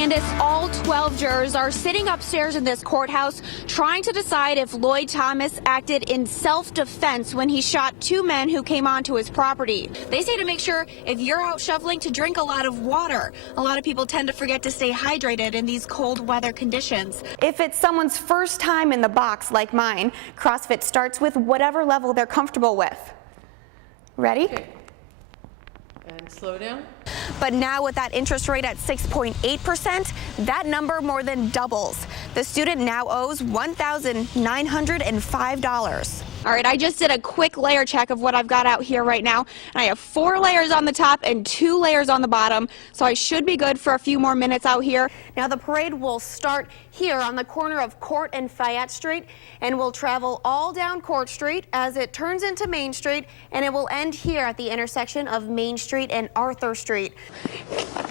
Candace, all 12 jurors are sitting upstairs in this courthouse trying to decide if Lloyd Thomas acted in self-defense when he shot two men who came onto his property. They say to make sure if you're out shoveling to drink a lot of water. A lot of people tend to forget to stay hydrated in these cold weather conditions. If it's someone's first time in the box like mine, CrossFit starts with whatever level they're comfortable with. Ready? Okay. And slow down. But now with that interest rate at 6.8%, that number more than doubles. The student now owes $1,905. All right, I just did a quick layer check of what I've got out here right now, and I have 4 layers on the top and 2 layers on the bottom, so I should be good for a few more minutes out here. Now the parade will start here on the corner of Court and Fayette Street, and will travel all down Court Street as it turns into Main Street, and it will end here at the intersection of Main Street and Arthur Street.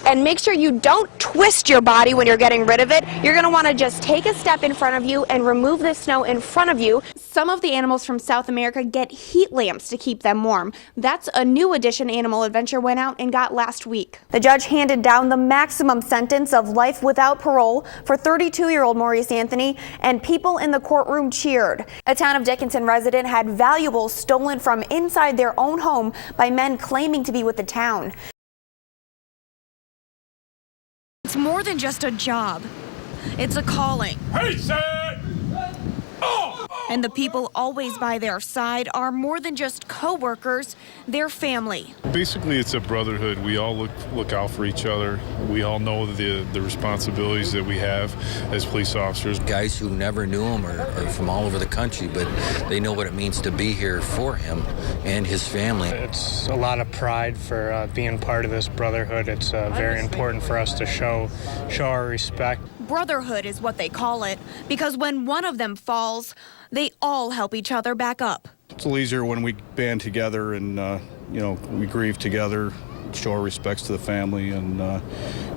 And make sure you don't twist your body when you're getting rid of it. You're going to want to just take a step in front of you and remove the snow in front of you. Some of the animals from South America get heat lamps to keep them warm. That's a new addition Animal Adventure went out and got last week. The judge handed down the maximum sentence of life without parole for 32-year-old Maurice Anthony, and people in the courtroom cheered. A Town of Dickinson resident had valuables stolen from inside their own home by men claiming to be with the town. It's more than just a job. It's a calling. Hey, Sam! And the people always by their side are more than just co-workers, they're family. Basically, it's a brotherhood. We all look out for each other. We all know the responsibilities that we have as police officers. Guys who never knew him are from all over the country, but they know what it means to be here for him and his family. It's a lot of pride for being part of this brotherhood. It's very important for us to show our respect. Brotherhood is what they call it, because when one of them falls, they all help each other back up. It's a little easier when we band together and, we grieve together, show our respects to the family, and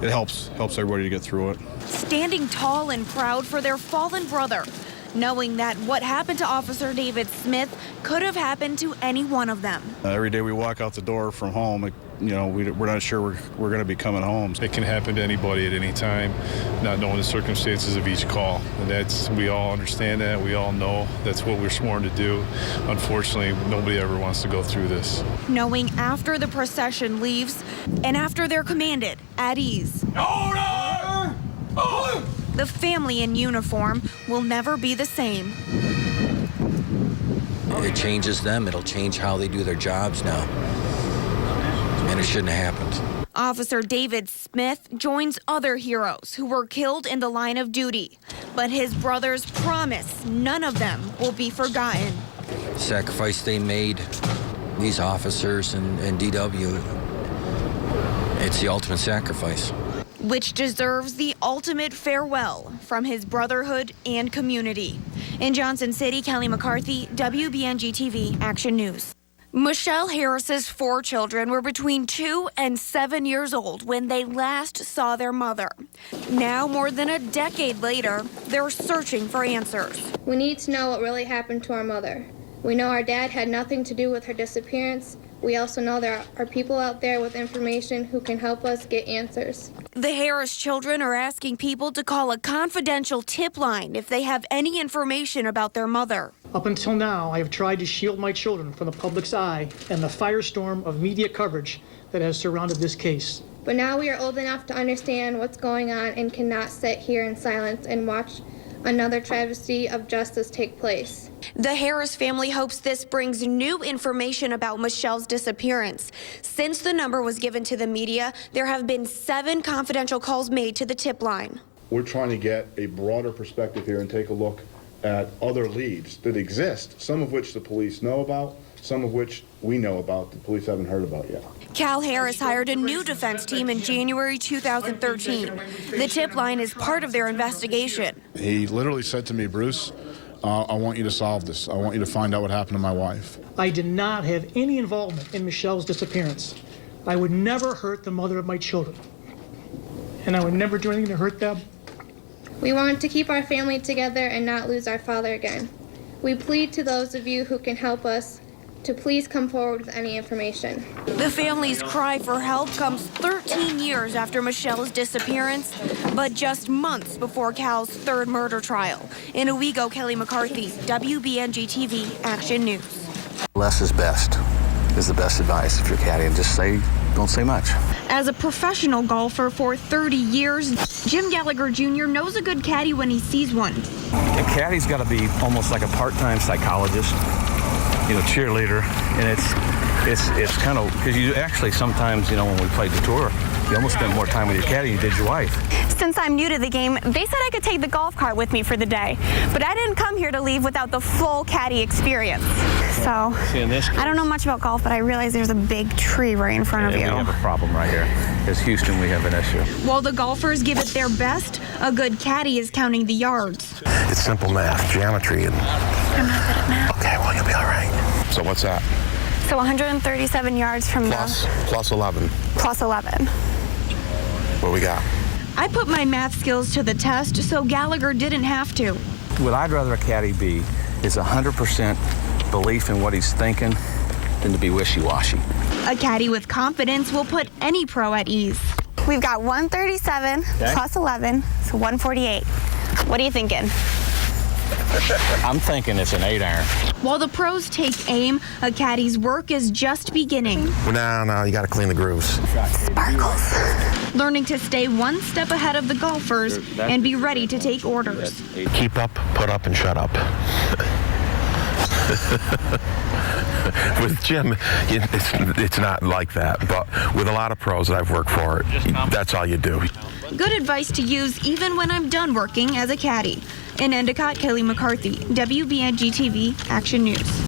it helps everybody to get through it. Standing tall and proud for their fallen brother, knowing that what happened to Officer David Smith could have happened to any one of them. Every day we walk out the door from home, we're not sure we're going to be coming home. It can happen to anybody at any time, not knowing the circumstances of each call. And we all understand that. We all know that's what we're sworn to do. Unfortunately, nobody ever wants to go through this. Knowing after the procession leaves and after they're commanded at ease. Order! Order! The family in uniform will never be the same. It changes them. It'll change how they do their jobs now. And it shouldn't have happened. Officer David Smith joins other heroes who were killed in the line of duty. But his brothers promise none of them will be forgotten. The sacrifice they made, these officers and DW, it's the ultimate sacrifice. Which deserves the ultimate farewell from his brotherhood and community. In Johnson City, Kelly McCarthy, WBNG-TV Action News. Michelle Harris's 4 children were between 2 and 7 years old when they last saw their mother. Now, more than a decade later, they're searching for answers. We need to know what really happened to our mother. We know our dad had nothing to do with her disappearance. We also know there are people out there with information who can help us get answers. The Harris children are asking people to call a confidential tip line if they have any information about their mother. Up until now, I have tried to shield my children from the public's eye and the firestorm of media coverage that has surrounded this case. But now we are old enough to understand what's going on and cannot sit here in silence and watch another travesty of justice take place. The Harris family hopes this brings new information about Michelle's disappearance. Since the number was given to the media, there have been 7 confidential calls made to the tip line. We're trying to get a broader perspective here and take a look at other leads that exist, some of which the police know about, some of which we know about, the police haven't heard about yet. Cal Harris hired a new defense team in January 2013. The tip line is part of their investigation. He literally said to me, Bruce, I want you to solve this. I want you to find out what happened to my wife. I did not have any involvement in Michelle's disappearance. I would never hurt the mother of my children. And I would never do anything to hurt them. We want to keep our family together and not lose our father again. We plead to those of you who can help us. to please come forward with any information. The family's cry for help comes 13 years after Michelle's disappearance, but just months before Cal's third murder trial. In Owego, Kelly McCarthy, WBNG TV, Action News. Less is best is the best advice if you're caddying. Just don't say much. As a professional golfer for 30 years, Jim Gallagher Jr. knows a good caddy when he sees one. A caddy's got to be almost like a part-time psychologist, cheerleader, and it's kind of, because you actually sometimes, when we played the tour, you almost spent more time with your caddy than you did your wife. Since I'm new to the game, they said I could take the golf cart with me for the day, but I didn't come here to leave without the full caddy experience. So, I don't know much about golf, but I realize there's a big tree right in front of you. We have a problem right here. Because Houston, we have an issue. While the golfers give it their best, a good caddy is counting the yards. It's simple math, geometry, and... I'm not good at math. Okay, well, you'll be all right. So what's that? So 137 yards from Plus 11. Plus 11. What we got? I put my math skills to the test, so Gallagher didn't have to. What I'd rather a caddy be is 100% belief in what he's thinking than to be wishy-washy. A caddy with confidence will put any pro at ease. We've got 137 plus 11, so 148. What are you thinking? I'm thinking it's an 8-iron. While the pros take aim, a caddy's work is just beginning. Well, no, you got to clean the grooves. Sparkles. Learning to stay one step ahead of the golfers and be ready to take orders. Keep up, put up, and shut up. With Jim, it's not like that, but with a lot of pros that I've worked for, that's all you do. Good advice to use even when I'm done working as a caddy. In Endicott, Kelly McCarthy, WBNG TV, Action News.